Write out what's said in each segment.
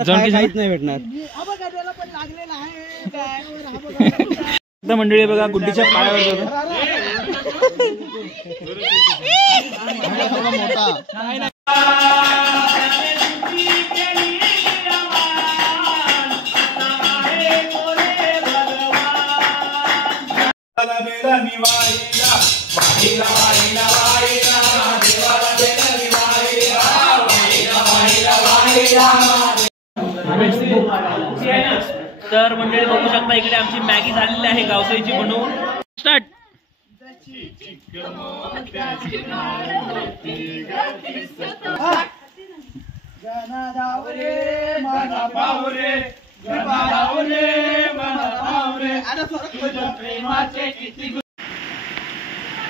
काहीच नाही भेटणार. मंडळी बघा गुड्डीच्या पायावर तर मंडळी बघू शकता इकडे आमची मॅगी झालेली आहे गावसाईची बनवून. स्टार्ट.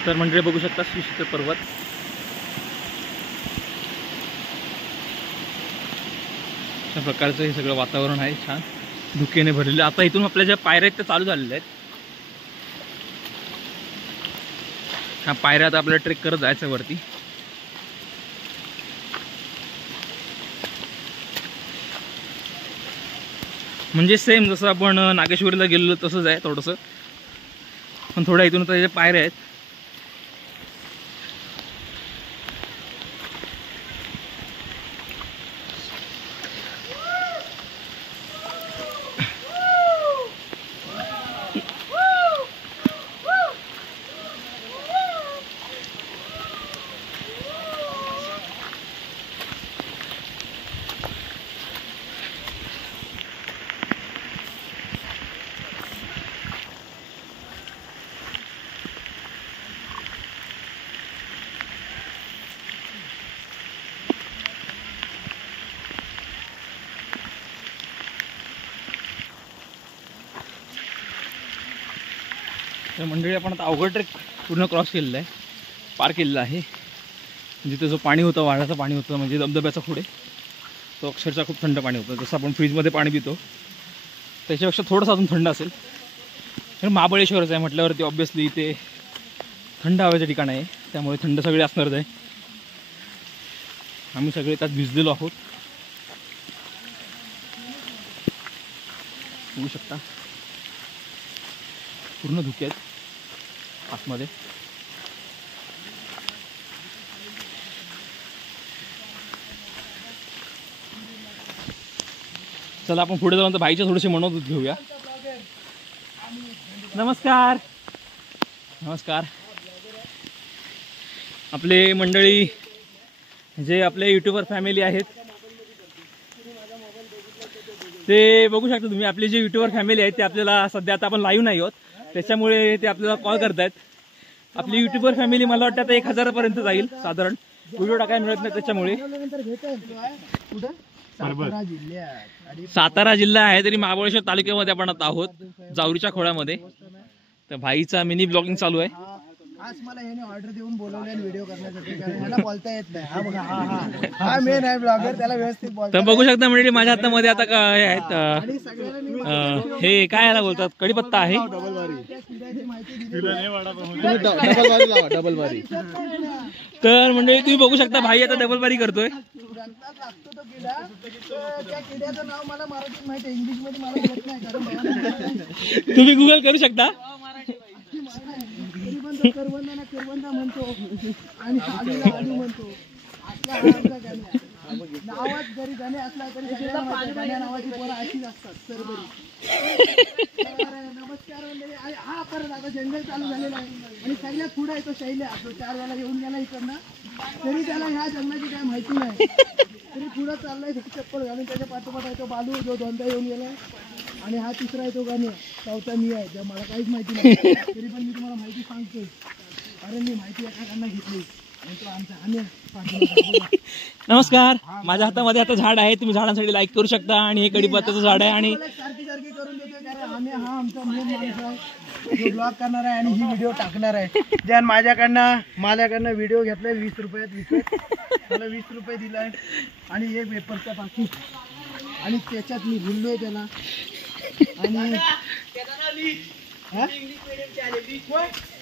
तर मंडळी बघू शकता शिस्त पर्वत. अशा प्रकारचं हे सगळं वातावरण आहे छान धुकेने भरलेलं. आता इथून आपल्या ज्या पायऱ्या आहेत त्या चालू झालेल्या आहेत. ह्या पायऱ्या आता आपल्याला ट्रेक करत जायचं वरती. म्हणजे सेम जसं आपण नागेश्वरीला गेलेलो तसंच आहे थोडंसं, पण थोड्या इथून आता ज्या पायऱ्या आहेत तर मंडळी आपण आता अवघड ट्रेक पूर्ण क्रॉस केलेला आहे, पार केलेला आहे. जिथे जो पाणी होतं वाढाचं पाणी होतं म्हणजे धबधब्याचा पुढे तो अक्षरशः खूप थंड पाणी होतं. जसं आपण फ्रीजमध्ये पाणी पितो त्याच्यापेक्षा थोडंसं अजून थंड असेल. तर महाबळेश्वरच आहे म्हटल्यावरती ऑब्विसली ते थंड हवेचं ठिकाण आहे, त्यामुळे थंड सगळे असणारच आहे. आम्ही सगळे त्यात भिजलेलो आहोत बघू शकता. पूर्ण धुके आहेत आतमध्ये. चला आपण पुढे जाऊन तर भाईच्या थोडेसे मनोगत घेऊया. नमस्कार. नमस्कार. आपले मंडळी जे आपले यूट्यूबर फॅमिली आहेत ते बघू शकता तुम्ही. आपले जे यूट्यूबर फॅमिली आहेत ते आपल्याला सध्या आता आपण लाईव्ह नाही आहोत त्याच्यामुळे ते आपल्याला कॉल करतायत. आपली यूट्यूबर फॅमिली मला वाटतं आता 1000 पर्यंत जाईल साधारण. व्हिडिओ टाकायला मिळत नाही त्याच्यामुळे. सातारा जिल्हा आहे तरी महाबळेश्वर तालुक्यामध्ये आपण आता आहोत जावरीच्या खोळ्यामध्ये. तर भाईचा मिनी ब्लॉगिंग चालू आहे. आज मला याने ऑर्डर देऊन बोलवले व्हिडिओ करण्यासाठी कारण मला बोलता येत नाही. हा बघा हा मेन आहे ब्लॉगर, त्याला व्यवस्थित बोलता. तर बघू शकता म्हणजे माझ्या हातामध्ये आता काय आहेत हे काय याला बोलतात कढीपत्ता आहे. डबल बारी. तर म्हणजे तुम्ही बघू शकता भाई आता डबल बारी करतोय. त्या किड्याचं नाव मला मराठीत माहिती आहे, इंग्लिश मध्ये मला येत नाही कारण तुम्ही गुगल करू शकता. करवंदा म्हणतो आणि आलूला आलू म्हणतो. नावात जरी गाणे असला तरी गाण्या नावाची पोरं अशीच असतात सरबरी. नमस्कार मंडळी. हा परत आता जंगल चालू झालेला आहे आणि सगळ्यात पुढे आहे तो शैल्या. तो 4 वेळा येऊन गेला इकडनं तरी त्याला ह्या जंगलाची काय माहिती नाही. तरी पुढं चाललाय चप्पल घालून. त्याच्या पाठोपाठ आहे तो बालू जो 2दा येऊन गेलाय आणि हा 3रा आहे तो गाणे. 4था मी आहे त्या मला काहीच माहिती नाही तरी पण मी तुम्हाला माहिती सांगतोय कारण मी माहिती एखाद्यांना घेतली आणि तो आमचा आम्ही. नमस्कार. माझ्या हातामध्ये आता झाड आहे, तुम्ही झाडांसाठी लाईक करू शकता. आणि हे कढीपत्त्याचं झाड आहे आणि सारखी करून देतोय कारण आम्ही हा आमचा मेन माणूस आहे जो ब्लॉग करणार आहे आणि ही व्हिडिओ टाकणार आहे. ज्या माझ्याकडनं व्हिडिओ घेतलाय 20 रुपयात विकत. त्याला 20 रुपये दिलाय आणि हे पेपरचा पाकिट आणि त्याच्यात मी भुललोय त्याला. आणि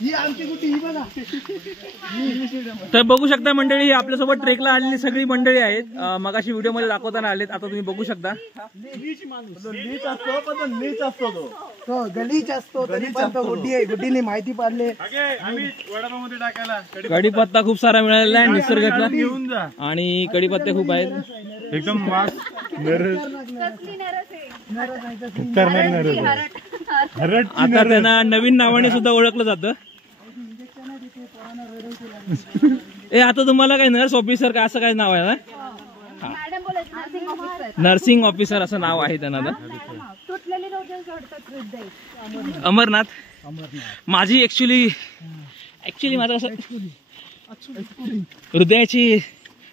ही आमची कुठे ही बघा. तर बघू शकता मंडळी, आपल्यासोबत ट्रेकला आलेली सगळी मंडळी आहेत. मगाशी व्हिडिओ मध्ये दाखवताना आलेत, आता तुम्ही बघू शकता. तो गलीच असतो तरी पण तो गुड्डीने माहिती पाडले. कढीपत्ता खूप सारा मिळालेला आहे निसर्गातला, आणि कढीपत्ते खूप आहेत एकदम आता त्यांना नवीन नावाने सुद्धा ओळखलं जातं. ए आता तुम्हाला काय नर्स ऑफिसर का असं काय नाव आहे ना? नर्सिंग ऑफिसर असं नाव आहे त्यांना. अमरनाथ. माझी ऍक्च्युली माझं असं हृदयाची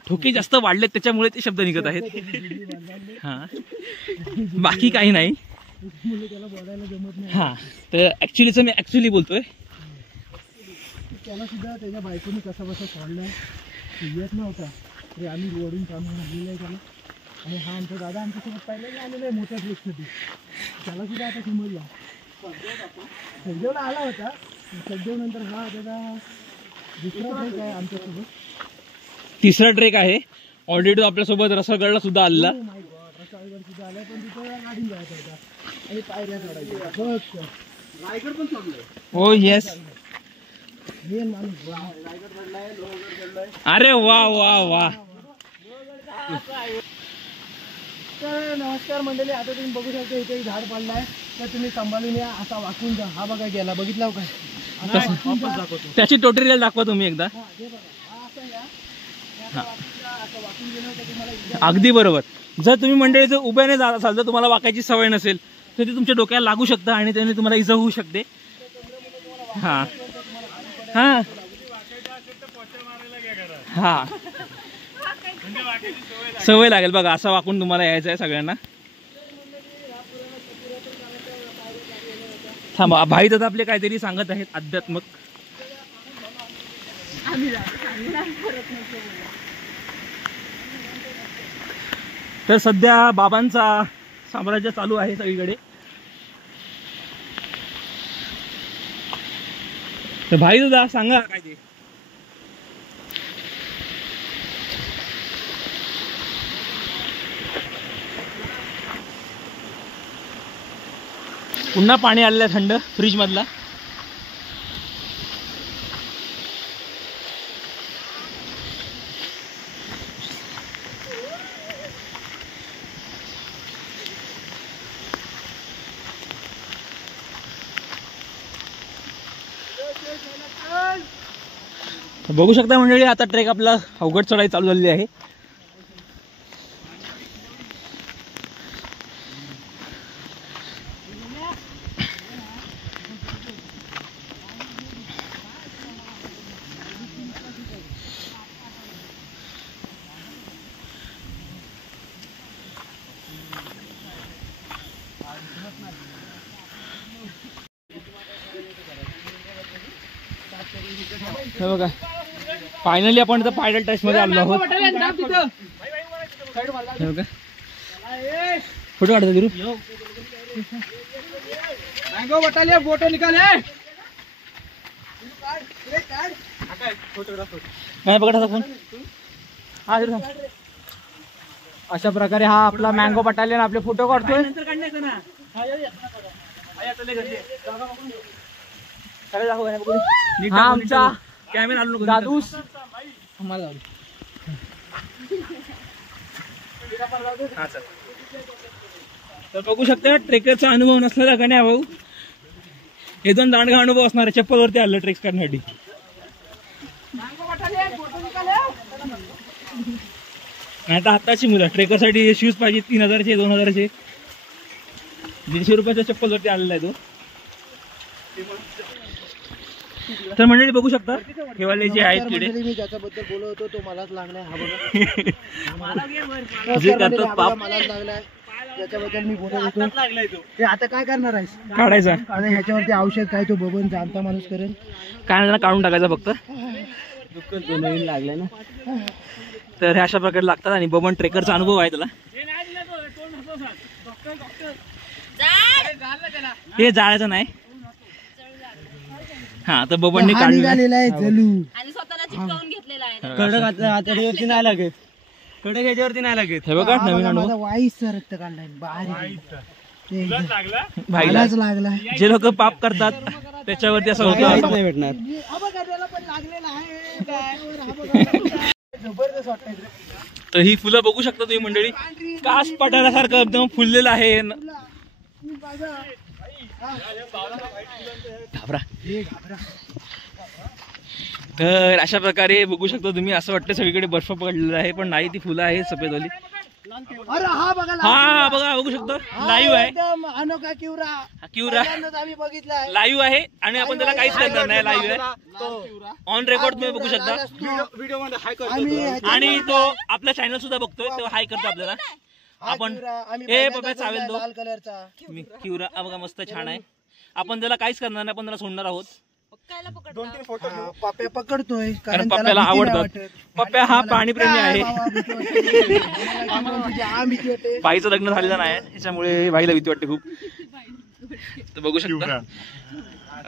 ठोके जास्त वाढलेत त्याच्यामुळे ते शब्द निघत आहेत. हा बाकी काही नाही. हा तर ऍक्च्युलीचं मी ऍक्च्युली बोलतोय. त्याला सुद्धा त्याच्या बायकोने कसा बसा सोडलाय येत नव्हता तरी आम्ही वरून काढून आणलेलं आहे त्याला. आणि हा आमचा दादा आमच्यासोबत पहिल्यांदा आलेला आहे मोठ्या ट्रेकसाठी. त्याला सुद्धा आता समजला. सगदेवला आला होता. सगदेवनंतर हा त्याचा दुसरा ट्रेक आहे आमच्यासोबत. तिसरा ट्रेक आहे. ऑलरेडी आपल्यासोबत रसाळगडला सुद्धा आलेला. रसाळगड सुद्धा आला पण तिथं गाडीने जायचा होता आणि पायऱ्या चढायच्या. रायगड पण चढलोय. हो येस. मेन माणूस रायगड चढलाय, लोहगड चढलाय. अरे वा वा वा. तर नमस्कार मंडळी, आता तुम्ही बघू शकता इथे एक झाड पडलाय तर तुम्ही सांभाळून या. असा वाकून जा. हा बघा गेला, बघितला काय? त्याची ट्युटोरियल दाखवा तुम्ही एकदा. अगदी बरोबर. जर तुम्ही मंडळी जर उभ्याने जात असाल तर तुम्हाला वाकायची सवय नसेल तर ती तुमच्या डोक्याला लागू शकतं आणि त्याने तुम्हाला इजा होऊ शकते. हा हा हा सवय लागेल बघा. असं वाकून तुम्हाला यायचं आहे सगळ्यांना. थांबा, भाई दादा आपले काहीतरी सांगत आहेत अध्यात्मक. तर सध्या बाबांचा साम्राज्य चालू आहे सगळीकडे. तर भाई दादा सांगा काय ते. पुन्हा पाणी आलेलं आहे थंड फ्रीज मधला. बघू शकता मंडळी, आता ट्रेक आपला अवघड चढाई चालू झालेली आहे. हे बघा, फायनली आपण पायडल टच मध्ये आलो आहोत. फोटो काढतो गुरु. मँगो बटाले फोटो निकाले. काय बघा फोन. अशा प्रकारे हा आपला मँगो बटालियन आपले फोटो काढतोय. हा आमचा कॅमेरा दादूस. तर बघू शकता ट्रेकरचा अनुभव नसलेला गण्या भाऊ एकदम दांडगा अनुभव असणार आहे. चप्पलवरती आलं ट्रेक्स करण्यासाठी. आता आताची मुलं ट्रेकरसाठी शूज पाहिजे 3000चे 2000चे 150 रुपयाच्या चप्पलवरती आलेला आहे तो. तर मंडळी बघू शकता हेवाले जे आहेत किडे. मी ज्याच्याबद्दल बोलत होतो तो मलाच लागलाय. हा बघा जे करतात पाप मलाच लागलाय. ज्याच्याबद्दल मी बोलत होतो ते आता काय करणार आहेस? काढायचा. आणि ह्याच्यावरती औषध काय तो बबन जाणता माणूस करेल. काय काढून टाकायचा फक्त. नवीन लागलाय ना. तर हे अशा प्रकारे लागतात आणि बबन ट्रेकरचा अनुभव आहे त्याला. हे जाळायचं नाही. हा तर बबनने हा काढलेला निघालेला आहे जलू. आणि स्वतःला चिपकावून घेतलेला आहे. कडक हातावरती नाही लागत, कडक ह्याच्यावरती नाही लागत. हे बघा हा नवीन बघा, अनुभव. माझा वाईचा रक्त काढलाय बारीक. ते एकदम भाईला मलाच लागला. जे लोक पाप करतात त्याच्यावरती असं होतं. नाही भेटणार. हा बघा, त्याला पण लागलेला आहे डोक्यावर. हा बघा. जबरदस्त वाटतंय रे. तर ही फुलं बघू शकता तुम्ही मंडळी, कास पठारासारखं एकदम फुललेलं आहे. तुम्ही बघा. घाबरा. तर अशा प्रकारे बघू शकता तुम्ही, असं वाटतं सगळीकडे बर्फ पडलेला आहे, पण नाही, ती फुलं आहे सफेदवाली. अरे हा बघा, हा बघा, बघू शकतो लाईव्ह आहे. एकदम अनोखा किवरा. किवरा पहिल्यांदाच आम्ही बघितलाय. लाईव्ह आहे आणि आपण त्याला काहीच करणार नाही. लाईव्ह आहे, ऑन रेकॉर्ड तुम्ही बघू शकता. व्हिडिओ मध्ये हाय करतो. आम्ही आणि तो आपला चॅनल सुद्धा बघतोय, तेव्हा हाय करतो आपल्याला. आपण ए बाबा चावेल तो लाल कलरचा. किवरा बघा, मस्त छान आहे. आपण त्याला काहीच करणार नाही, आपण त्याला सोडणार आहोत. पक्कायला पकडतो. हा, पप्या पकडतोय कारण त्याला पप्याला भीती नाही आवडतात. वाटत. पप्या हा प्राणीप्रेमी आहे. बाबा, भीती वाटते. आम्हाला तुझी आ भीती वाटते. बाईचं लग्न झालेलं नाही, त्याच्यामुळे बाईला भीती वाटते खूप. तर बघू शकता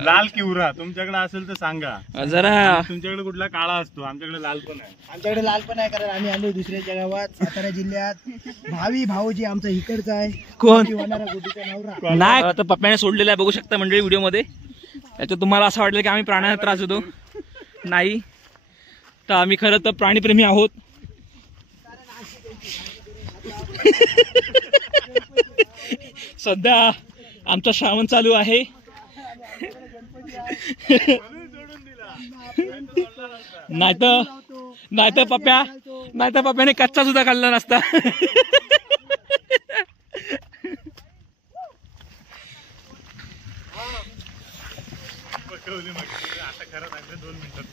लाल किवरा तुमच्याकडे असेल तर सांगा. जरा. तुमच्याकडे कुठला काळा असतो, आमच्याकडे लाल पण आहे. आमच्याकडे लाल पण आहे, कारण आम्ही आलो दुसऱ्या गावात, सातारा जिल्ह्यात. भावी भाऊजी आमचा इकडचा आहे. कोण? ती होणारा गोटीचा नवरा. नाही, आता पप्प्याने सोडलेला आहे, बघू शकता मंडळी व्हिडिओ मध्ये. त्याच्यात तुम्हाला असं वाटलं की आम्ही प्राण्यांना त्रास देतो, नाही, तर आम्ही खरं तर प्राणीप्रेमी आहोत. सध्या आमचा श्रावण चालू आहे. नाहीतर पप्प्याने कच्चा सुद्धा खाल्ला नसता. आता खरं सांगते 2 मिनिटात.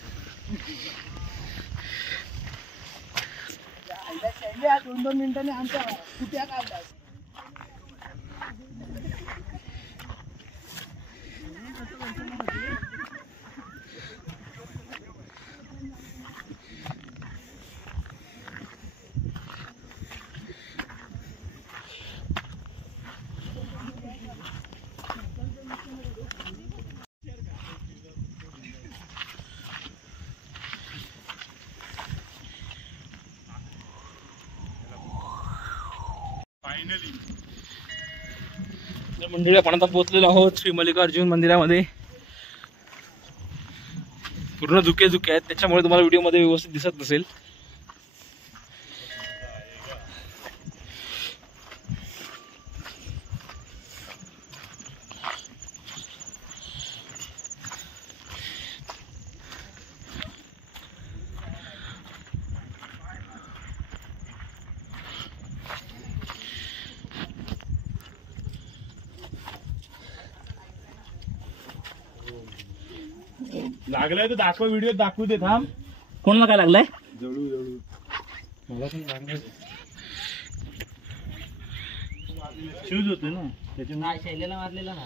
शैल्या 2-2 मिनिटांनी आमच्या कुट्या काढतात. मंदिर आपण आता पोहोचलेलो आहोत श्री मल्लिकार्जुन मंदिरामध्ये. पूर्ण धुके आहेत, त्याच्यामुळे तुम्हाला व्हिडिओ मध्ये व्यवस्थित दिसत नसेल. लागलाय तर दाखवा, व्हिडिओ दाखवू दे. थांब, कोणाला काय लागलंय? जळू मला पण लागणार. शूज होते ना त्याच्यामुळे. शैलेला मारलेला ना.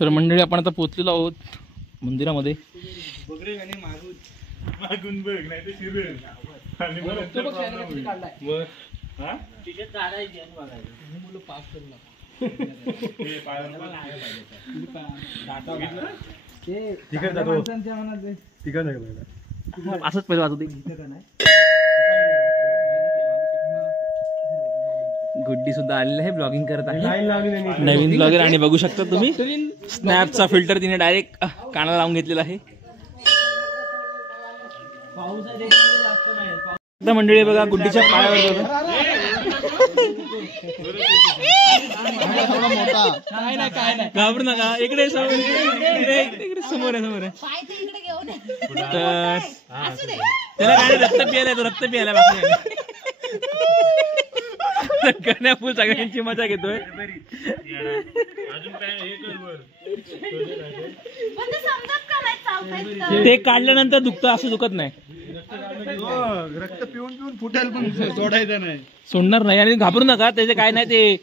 तर मंडळी आपण आता पोहोचलेलो आहोत मंदिरामध्ये. बघरे गाणे मागून बघ, नाही तर शिरेल. आणि मग नंतर problem होईल. मग हा? टी-शर्ट काढायची आणि बघायचं. मुलं पास करून हे पायावर पण आहे पाहिजे. बघितलं? तिकडे जातो. तिकडे नाही बघायला. असंच पहिले वाजवते. गुड्डी सुद्धा आलेली आहे, ब्लॉगिंग करत आहे, नवीन ब्लॉगर. आणि बघू शकता तुम्ही स्नॅपचा फिल्टर तिने डायरेक्ट कानाला लावून घेतलेला आहे. आता मंडळी बघा, गुड्डीच्या पायावर घाबरू नका. इकडे समोर आहे. पाय ते इकडे घेऊन ये. तर असू दे. त्याला काय रक्त पियाला, तो रक्त पियाला बाकी कन्या फुल सगळ्यांची मजा घेतोय. अजून काय हे कर वर. पण ते समजत का नाही चावतायत? ते काढल्यानंतर दुखतं, असं दुखत नाही. रक्त पिऊन फुटेल पण सोडायचं नाही. सोडणार नाही. आणि घाबरू नका, त्याचे काय नाही, ते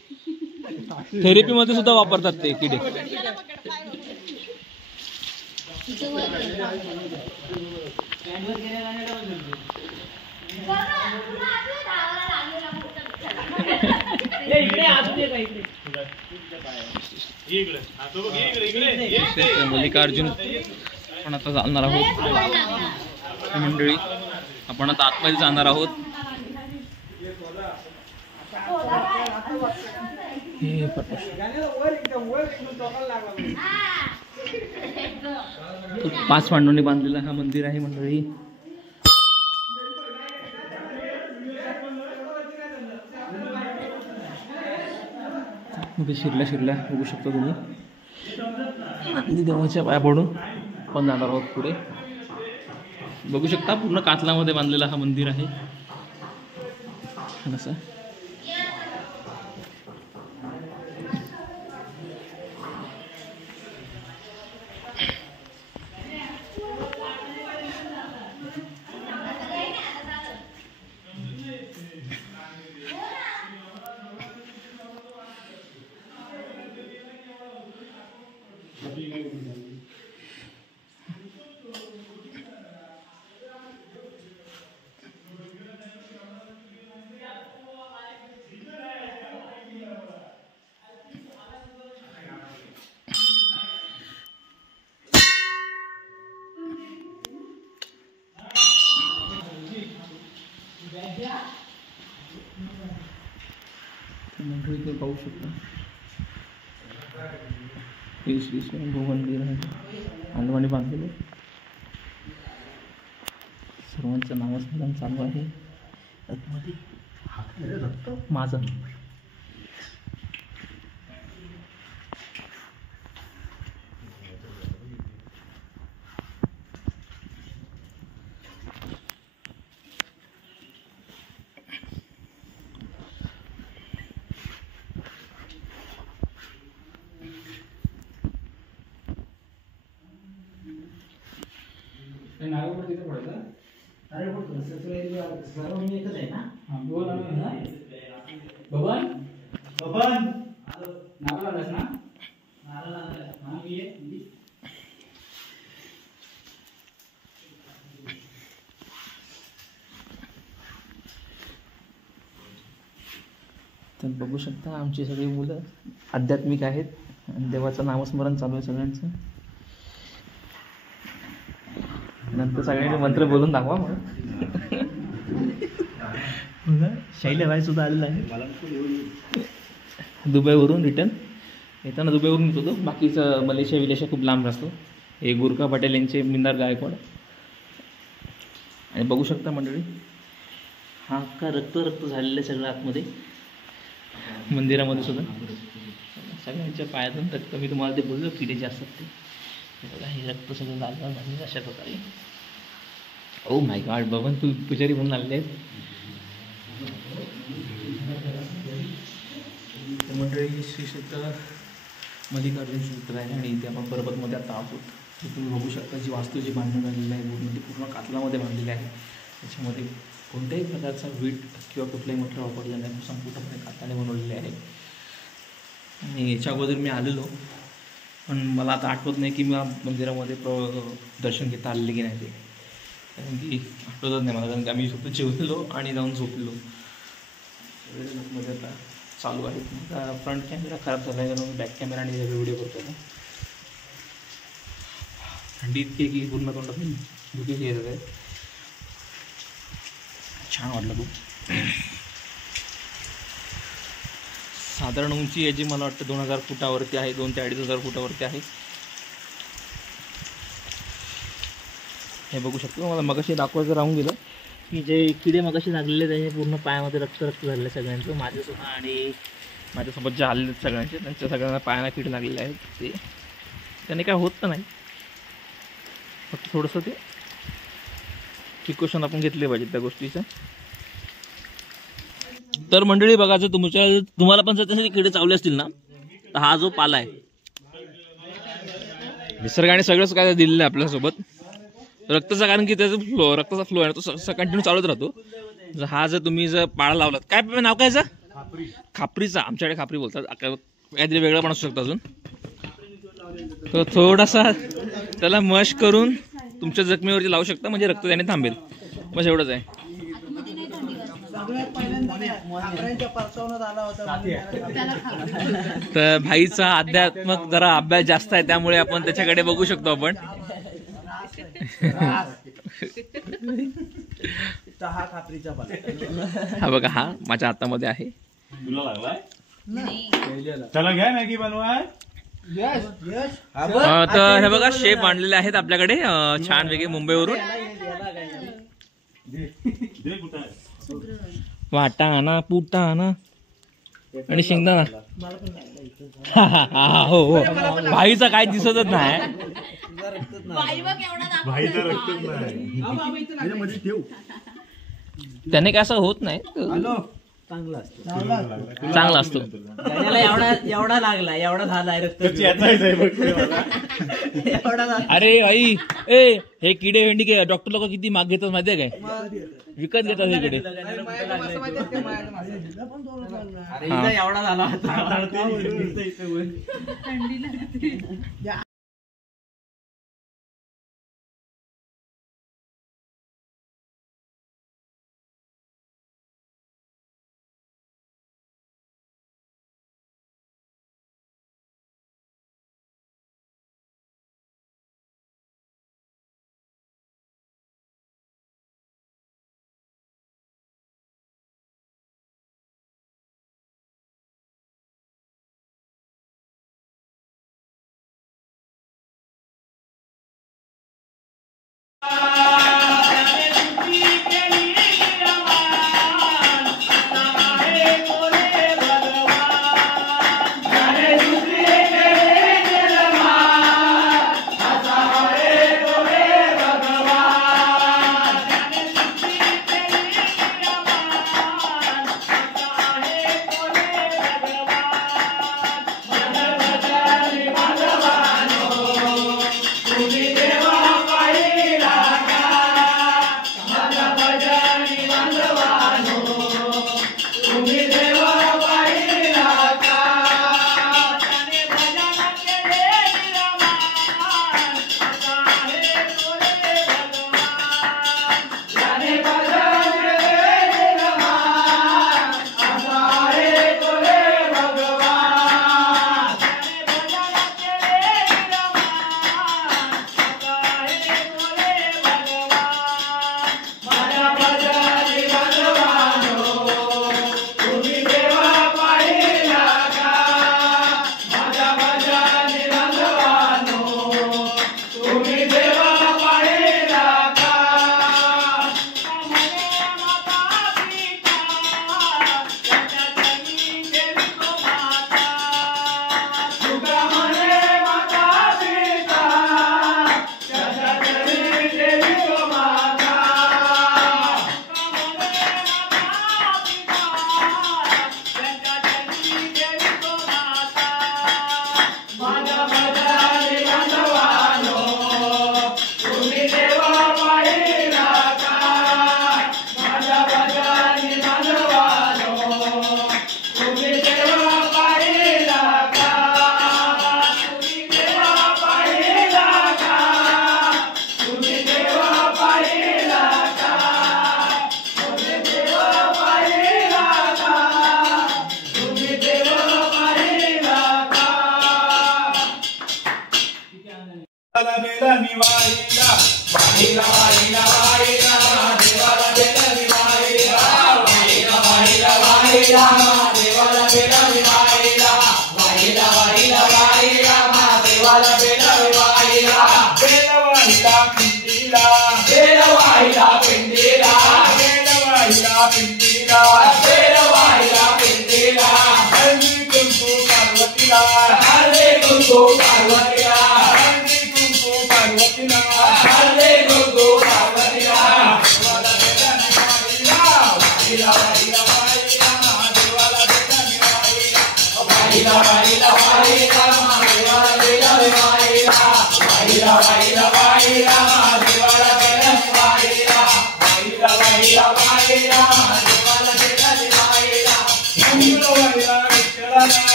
थेरपी मध्ये सुद्धा वापरतात ते किडे. मल्लिकार्जुन आपण आता जाणार आहोत मंडळी, आपण आता आतमध्ये जाणार आहोत. हे 5 पांडवांनी बांधलेला हा मंदिर आहे मंडळी. मध्ये शिरल्या बघू शकता तुम्ही. आणि देवाच्या पाया पडून आपण जाणार आहोत पुढे. बघू शकता पूर्ण कातलामध्ये बांधलेला हा मंदिर आहे. असं मंडळी ते पाहू शकता. श्री स्वयंभू मंदिर आहे, पांडवांनी बांधलेलं. सर्वांचं नामस्मरण चालू आहे. माझं तर बघू शकता आमची सगळी मुलं आध्यात्मिक आहेत आणि देवाचं नामस्मरण चालू आहे सगळ्यांचं. नंतर सगळ्यांनी मंत्र बोलून दाखवा मग. शैल्याबाई सुद्धा आलेला आहे दुबईवरून रिटर्न. येताना दुबईवरून येत होतो, बाकीचं मलेशिया विलेशिया खूप लांब असतो. हे गुरखा पटेल यांचे मिनार गायकवाड. आणि बघू शकता मंडळी हा का रक्त झालेलं आहे सगळं आतमध्ये मंदिरामध्ये सुद्धा. सगळ्यांच्या पायातून रक्त, मी तुम्हाला ते बोललो किडे जे असतात ते बघा, हे रक्त सगळं लाल लाल झालेलं अशा प्रकारे. ओ माय गॉड, बबन तू पुजारी म्हणून आलेले आहेत. मंडळी श्री क्षेत्र मल्लिकार्जुन क्षेत्र आहे आणि इथे आपण पर्वतमध्ये आता आहोत. हे तुम्ही बघू शकता जी वास्तू जी बांधण्यात आलेली आहे पूर्ण ती पूर्ण कातलामध्ये बांधलेली आहे. त्याच्यामध्ये कोणत्याही प्रकारचा वीट किंवा कुठलाही मटेरियल वापरलेलं नाही, संपूर्णपणे कातलाने बनवलेले आहे. आणि याच्या अगोदर मी आलेलो, पण मला आता आठवत नाही की मला मंदिरामध्ये दर्शन घेता आलेले की नाही ते, कारण की आठवतच नाही मला, कारण की आम्ही फक्त जेवलेलो आणि जाऊन झोपलेलो. मध्ये आता चालू आहे. फ्रंट कॅमेरा खराब झाला आहे कारण बॅक कॅमेराने व्हिडिओ करतो ना. थंडी इतकी की पूर्ण तोंडात धुके येत आहे. छान वाटलं खूप. साधारण उंची याची मला वाटतं 2000 फुटावरती आहे, 2 ते 2500 फुटावरती आहे. हे बघू शकतो. मला मगाशी दाखवायचं राहून गेलं की जे किडे मगाशी लागलेले त्याचे पूर्ण पायामध्ये रक्त झालेलं सगळ्यांचं, माझ्यासुद्धा आणि माझ्यासोबत जे आलेले सगळ्यांचे, त्यांच्या सगळ्यांना पायाला किडे लागलेले आहेत. ते त्याने काय होत तर नाही, फक्त थोडंसं ते प्रिकॉशन आपण घेतले पाहिजे त्या गोष्टीचं. तर मंडळी बघा, जर तुम्हाला पण जर तसे किडे चावले असतील ना, तर हा जो पाला आहे निसर्गाने सगळंच काय दिलेलं आहे आपल्यासोबत. रक्ताचा, कारण की त्याचा रक्ताचा फ्लो आहे तो कंटिन्यू चालत राहतो. हा जर तुम्ही जर पाळा लावलात, काय नाव काय याचं? खापरीचा, आमच्याकडे खापरी बोलतात, काहीतरी वेगळं पण असू शकतं अजून. तो थोडासा त्याला मश करून तुमच्या जखमेवरती लावू शकता, म्हणजे रक्त त्याने थांबेल. बस एवढंच आहे. तर भाईचा अध्यात्मक जरा अभ्यास जास्त आहे, त्यामुळे आपण त्याच्याकडे बघू शकतो आपण. चहा खापरीचा पाला. हा बघा, हा माझ्या हातामध्ये आहे. तुला लागलाय? चला घ्या मॅगी बनवाय. तर हे बघा शेफ आणलेले आहेत आपल्याकडे छान वेगळे मुंबईवरून. दे कुठं आहे? वाटाणा, पुटाणा आणि शेंगदाणा. हो हो, भाईचा काय दिसतच नाही. बाई बघ एवढा भाईचा रक्तच नाही. त्याने काय असं होत नाही, चांगला असतो. चांगला असतो. त्याला एवढा लागला, एवढा झालाय रक्त. एवढा झाला. अरे आई, ए हे किडे भेंडी डॉक्टर लोक किती माग घेतात माहितीये काय? विकत घेतात हे किडे. अरे इथं एवढा झाला होता.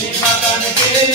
Terima kasih.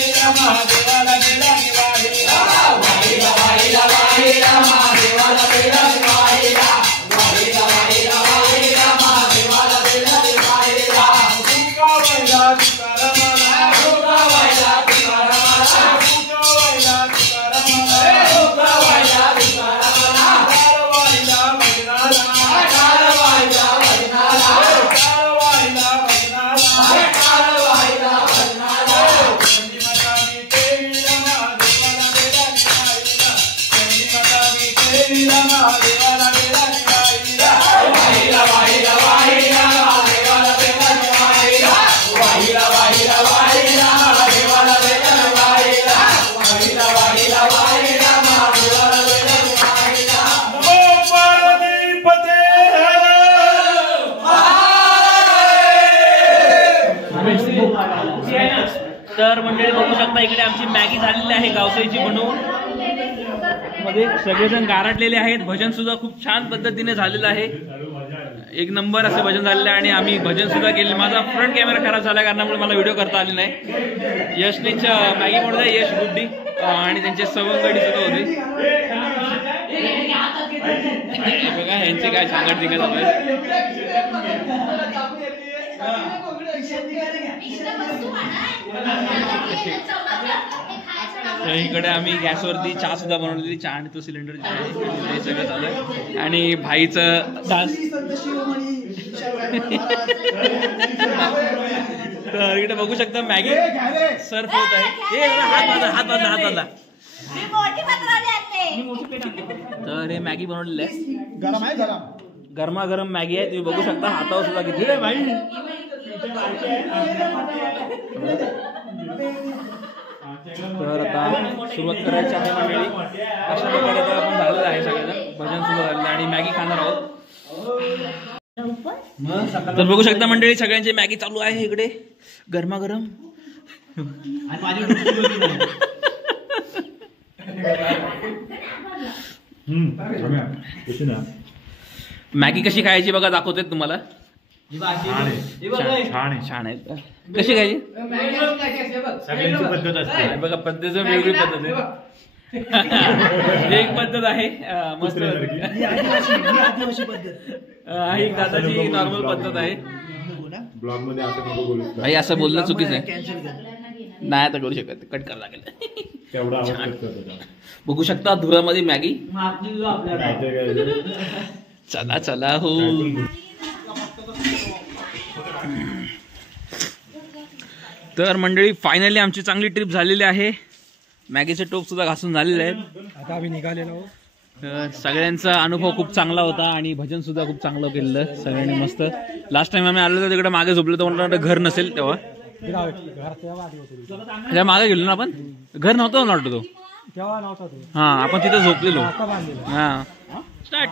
तर मंडळी बघू शकता इकडे आमची मॅगी झालेली आहे गावसाईची बनवून. मध्ये सगळेजण गारटलेले आहेत. भजन सुद्धा खूप छान पद्धतीने झालेलं आहे. एक नंबर असं भजन झालेलं आहे आणि आम्ही भजन सुद्धा केले. माझा फ्रंट कॅमेरा खराब झाल्या कारणामुळे मला व्हिडिओ करता आले नाही. यशनेच मॅगी बनवत आहे, यश गुड्डी आणि त्यांचे सवंगडी सुद्धा होते. बघा यांचे काय सांगड दिंगा चालू आहे. तर इकडे आम्ही गॅसवरती चहा सुद्धा बनवलेली. चहा आणि तो सिलेंडर हे सगळं चालू आहे आणि भाईचं डान्स. तर इकडे बघू शकता मॅगी सर्फ होत आहे. हात बांधला. तर हे मॅगी बनवलेलं आहे. गरमागरम मॅगी आहे. तुम्ही बघू शकता हातावर सुद्धा किती. तर आता सुरुवात करायची आहे मंडळी. अशा प्रकारे आता आपण झालेलं आहे. सगळ्यांना भजन सुरू झालेलं आणि मॅगी खाणार आहोत. तर बघू शकता मंडळी सगळ्यांची मॅगी चालू आहे इकडे गरमागरम. मॅगी कशी खायची बघा दाखवते तुम्हाला. छान आहे. कशी खायची सगळ्यांची पद्धत असते बघा. पद्धत वेगळी पद्धत आहे. एक पद्धत आहे मस्त. एक दादाची नॉर्मल पद्धत आहे. ब्लॉग मध्ये असं भाई असं बोलणं चुकीचं आहे. नाही आता करू शकत. कट करावं लागेल. तेवढा बघू शकता धुरामध्ये मॅगी. चला चला हो. तर मंडळी फायनली आमची चांगली ट्रिप झालेली आहे. मॅगीचे टोप सुद्धा घासून झालेले आहेत. आता आम्ही निघालेलो. तर सगळ्यांचा अनुभव खूप चांगला होता आणि भजन सुद्धा खूप चांगलं केलेलं सगळ्यांनी मस्त. लास्ट टाइम आम्ही आलो तर तिकडे मागे झोपलो तर म्हणलं घर नसेल तेव्हा. त्याच्या मागे गेलो ना आपण. घर नव्हतं मला वाटतं तो तेव्हा नव्हता तो. हा आपण तिथं झोपलेलो. हा स्टार्ट.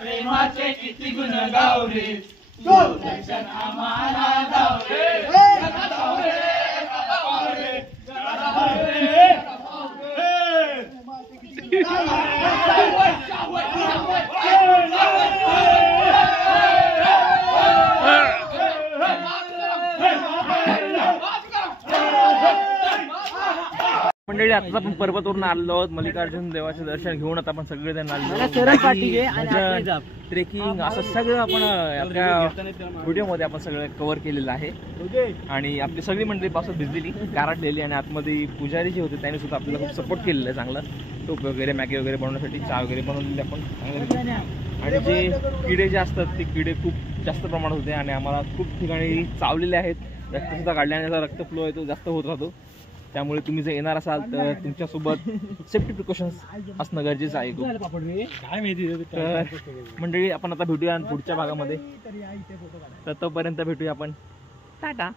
प्रेमाचे किती गुण गावरे. मंडळी आता आपण पर्वतवरून आलो आहोत. मल्लिकार्जुन देवाचे दर्शन घेऊन आता आपण सगळेजण आलो. ट्रेकिंग असं सगळं आपण आपल्या व्हिडिओमध्ये आपण सगळं कव्हर केलेलं आहे. आणि आपली सगळी मंडळी पावसात भिजलेली गारटलेली आणि आतमध्ये पुजारी जे होते त्यांनी सुद्धा आपल्याला खूप सपोर्ट केलेला आहे चांगला. टोप वगैरे मॅगी वगैरे बनवण्यासाठी चहा वगैरे बनवलेली आपण चांगल्या. आणि जे किडे जे असतात ते किडे खूप जास्त प्रमाणात होते आणि आम्हाला खूप ठिकाणी चावलेले आहेत. रक्त सुद्धा काढले आणि रक्त फ्लो आहे तो जास्त होत राहतो. त्यामुळे तुम्ही जर येणार असाल तर तुमच्यासोबत सेफ्टी प्रिकॉशन्स असणं गरजेचं आहे. तर मंडळी आपण आता भेटूया पुढच्या भागामध्ये. तर तोपर्यंत भेटूया आपण. टाटा.